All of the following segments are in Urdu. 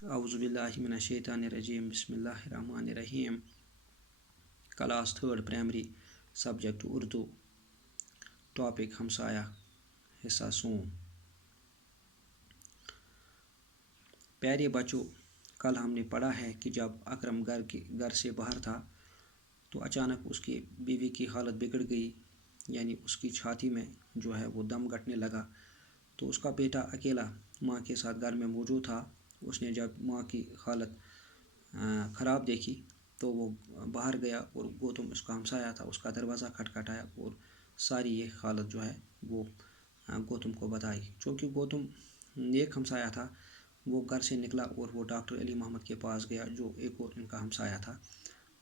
اعوذ باللہ من الشیطان الرجیم بسم اللہ الرحمن الرحیم class 3 primary subject Urdu topic ہمسایہ حصہ سوم۔ پیارے بچوں، کل ہم نے پڑھا ہے کہ جب اکرم گھر سے باہر تھا تو اچانک اس کی بیوی کی حالت بگڑ گئی، یعنی اس کی چھاتی میں وہ دم گھٹنے لگا۔ تو اس کا بیٹا اکیلا ماں کے ساتھ گھر میں موجود تھا۔ اس نے جب ماں کی حالت خراب دیکھی تو وہ باہر گیا اور گوتم اس کا ہمسایہ تھا، اس کا دروازہ کھٹکھٹایا اور ساری یہ حالت وہ گوتم کو بتائی۔ چونکہ گوتم نیک ہمسایہ تھا، وہ گھر سے نکلا اور وہ ڈاکٹر علی محمد کے پاس گیا جو ایک اور ان کا ہمسایہ تھا۔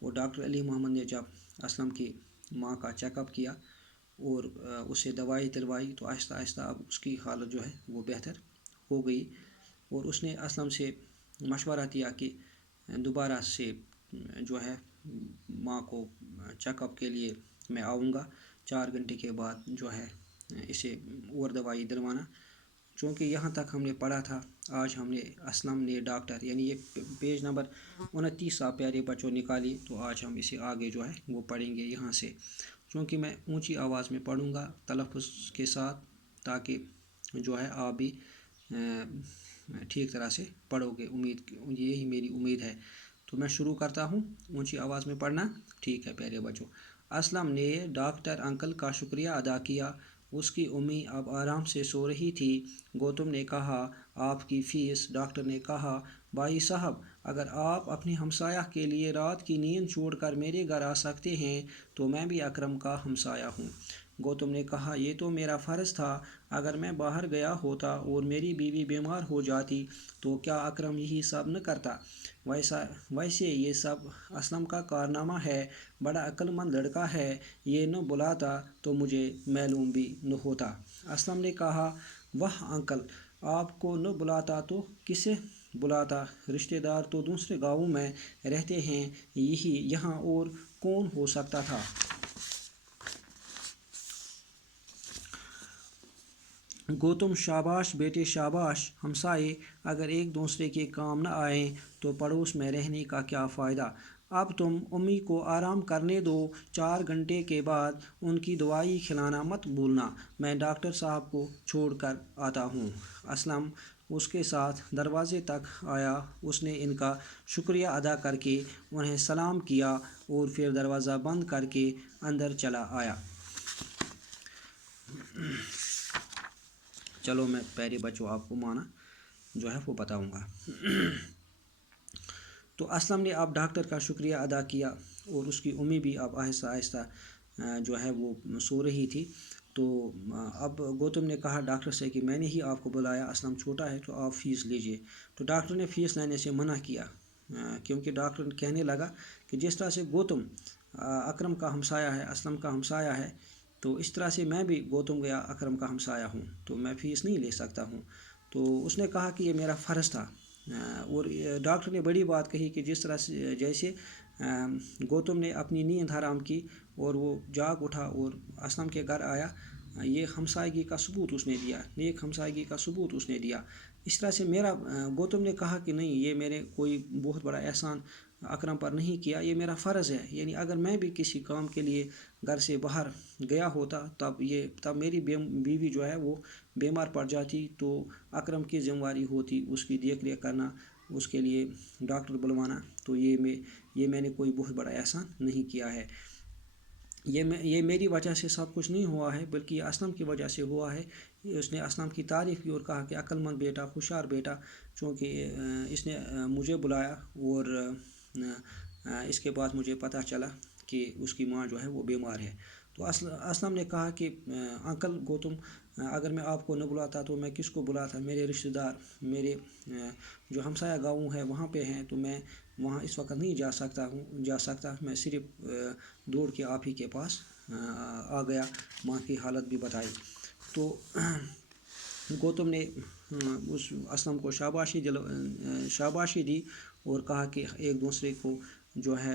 اور ڈاکٹر علی محمد نے جب اسلم کی ماں کا چیک اپ کیا اور اسے دوائی دلوائی تو آہستہ آہستہ اب اس کی حالت وہ بہتر ہو گئی۔ اور اس نے اسلم سے مشورہ دیا کہ دوبارہ سے ماں کو چیک اپ کے لیے میں آؤں گا 4 گھنٹے کے بعد اسے اور دوائی دلوانا۔ چونکہ یہاں تک ہم نے پڑھا تھا، آج ہم نے اسلم نے ڈاکٹر، یعنی یہ پیج نمبر 29 آپ پیارے بچوں نکالیے، تو آج ہم اسے آگے وہ پڑھیں گے یہاں سے۔ چونکہ میں اونچی آواز میں پڑھوں گا تلفظ کے ساتھ، تاکہ آپ بھی ٹھیک طرح سے پڑھو گے، یہی میری امید ہے۔ تو میں شروع کرتا ہوں، اونچی آواز میں پڑھنا ٹھیک ہے پیارے بچوں۔ اسلم نے ڈاکٹر انکل کا شکریہ ادا کیا۔ اس کی امی اب آرام سے سو رہی تھی۔ گوتم نے کہا، آپ کی فیس؟ ڈاکٹر نے کہا، بھائی صاحب، اگر آپ اپنے ہمسایہ کے لیے رات کی نیند چھوڑ کر میرے گھر آ سکتے ہیں تو میں بھی اکرم کا ہمسایہ ہوں۔ گوتم نے کہا، یہ تو میرا فرض تھا۔ اگر میں باہر گیا ہوتا اور میری بیوی بیمار ہو جاتی تو کیا اکرم یہی سب نہ کرتا؟ ویسے یہ سب اسلم کا کارنامہ ہے، بڑا عقل مند لڑکا ہے، یہ نہ بلاتا تو مجھے معلوم بھی نہ ہوتا۔ اسلم نے کہا، واہ انکل، آپ کو نہ بلاتا تو کسے بلاتا؟ رشتہ دار تو دوسرے گاؤں میں رہتے ہیں، یہاں اور کون ہو سکتا تھا؟ گوتم، شاباش بیٹے شاباش۔ ہمسائے اگر ایک دوسرے کے کام نہ آئیں تو پڑوس میں رہنے کا کیا فائدہ؟ اب تم امی کو آرام کرنے دو، 4 گھنٹے کے بعد ان کی دوائی کھلانا مت بھولنا۔ میں ڈاکٹر صاحب کو چھوڑ کر آتا ہوں۔ اسلم اس کے ساتھ دروازے تک آیا۔ اس نے ان کا شکریہ ادا کر کے انہیں سلام کیا اور پھر دروازہ بند کر کے اندر چلا آیا۔ چلو میں پیارے بچوں آپ کو معنی وہ بتاؤں گا۔ تو اسلم نے اب ڈاکٹر کا شکریہ ادا کیا اور اس کی امی بھی اب آہستہ آہستہ وہ سو رہی تھی۔ تو اب گوتم نے کہا ڈاکٹر سے کہ میں نے ہی آپ کو بلایا، اسلم چھوٹا ہے تو آپ فیس لیجئے۔ تو ڈاکٹر نے فیس لینے سے منع کیا، کیونکہ ڈاکٹر کہنے لگا کہ جس طرح سے گوتم اکرم کا ہمسایہ ہے، اسلم کا ہمسایہ ہے، تو اس طرح سے میں بھی گوتم یا اکرم کا ہمسایہ ہوں، تو میں فیس نہیں لے سکتا ہوں۔ تو اس نے کہا کہ یہ میرا فرض تھا۔ اور ڈاکٹر نے بڑی بات کہی کہ جس طرح سے جیسے گوتم نے اپنی نیند حرام کی اور وہ جاگ اٹھا اور اسلم کے گھر آیا، یہ ہمسایگی کا ثبوت اس نے دیا، نیک ہمسایگی کا ثبوت اس نے دیا۔ اس طرح سے گوتم نے کہا کہ نہیں، یہ میں نے کوئی بہت بڑا احسان اکرم پر نہیں کیا، یہ میرا فرض ہے۔ یعنی اگر میں بھی کسی کام کے لیے گھر سے باہر گیا ہوتا تب میری بیوی وہ بیمار پڑ جاتی تو اکرم کی ذمہ داری ہوتی اس کی دیکھ ریکھ کرنا، اس کے لیے ڈاکٹر بلوانا۔ تو یہ میں نے کوئی بہت بڑا احسان نہیں کیا ہے۔ یہ میری وجہ سے سب کچھ نہیں ہوا ہے، بلکہ یہ اسلم کی وجہ سے ہوا ہے۔ اس نے اسلم کی تعریف کی اور کہا کہ عقل مند بیٹا، ہوشیار بیٹا، چونکہ اس نے مجھے بلایا اور اس کے بعد مجھے پتہ چلا کہ اس کی ماں وہ بیمار ہے۔ تو اسلم نے کہا کہ انکل گوتم، اگر میں آپ کو نہ بلاتا تو میں کس کو بلاتا؟ میرے رشتہ دار، میرے جو ہمسایہ گاؤں ہے وہاں پہ ہیں، تو میں وہاں اس وقت نہیں جا سکتا۔ میں صرف دوڑ کے آپ ہی کے پاس آ گیا، ماں کی حالت بھی بتائی۔ تو گوتم نے اس اسلم کو شاباشی دی اور کہا کہ ایک دوسرے کو جو ہے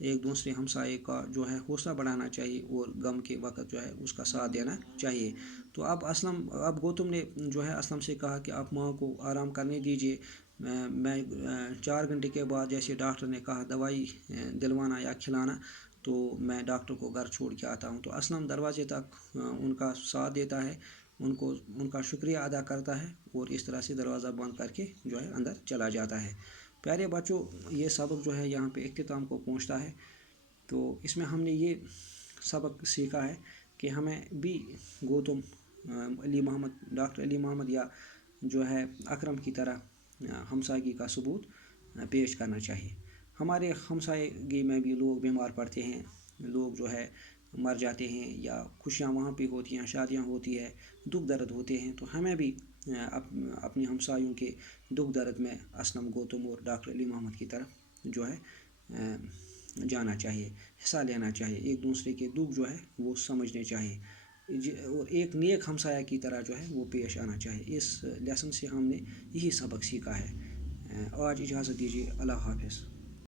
ایک دوسرے ہمسائے کا جو ہے حوصلہ بڑھانا چاہیے اور غم کے وقت جو ہے اس کا ساتھ دینا چاہیے۔ تو اب گوتم نے جو ہے اسلم سے کہا کہ آپ ماں کو آرام کرنے دیجیے، میں 4 گھنٹے کے بعد جیسے ڈاکٹر نے کہا دوائی دلوانا یا کھلانا، تو میں ڈاکٹر کو گھر چھوڑ کے آتا ہوں۔ تو اسلم دروازے تک ان کا ساتھ دیتا ہے، ان کا شکریہ ادا کرتا ہے اور اس طرح سے دروازہ بند کر کے جو ہے اندر چلا جاتا ہے۔ پیارے بچوں، یہ سبق جو ہے یہاں پہ اختتام کو پہنچتا ہے۔ تو اس میں ہم نے یہ سبق سیکھا ہے کہ ہمیں بھی گوتم ڈاکٹر علی محمد یا جو ہے اکرم کی طرح ہمسائیگی کا ثبوت پیش کرنا چاہیے۔ ہمارے ہمسائیگی میں بھی لوگ بیمار پڑتے ہیں، لوگ جو ہے مر جاتے ہیں، یا خوشیاں وہاں پہ ہوتی ہیں، شادیاں ہوتی ہے، دکھ درد ہوتے ہیں، تو ہمیں بھی اپنے ہمسایوں کے دکھ درد میں اسلم، گوتم اور ڈاکٹر علی محمد کی طرف جو ہے جانا چاہیے، حصہ لینا چاہیے، ایک دوسرے کے دکھ جو ہے وہ سمجھنے چاہیے، اور ایک نیک ہمسایہ کی طرح جو ہے وہ پیش آنا چاہیے۔ اس لیسن سے ہم نے یہی سبق سیکھا ہے۔ آج اجازت دیجیے، اللہ حافظ۔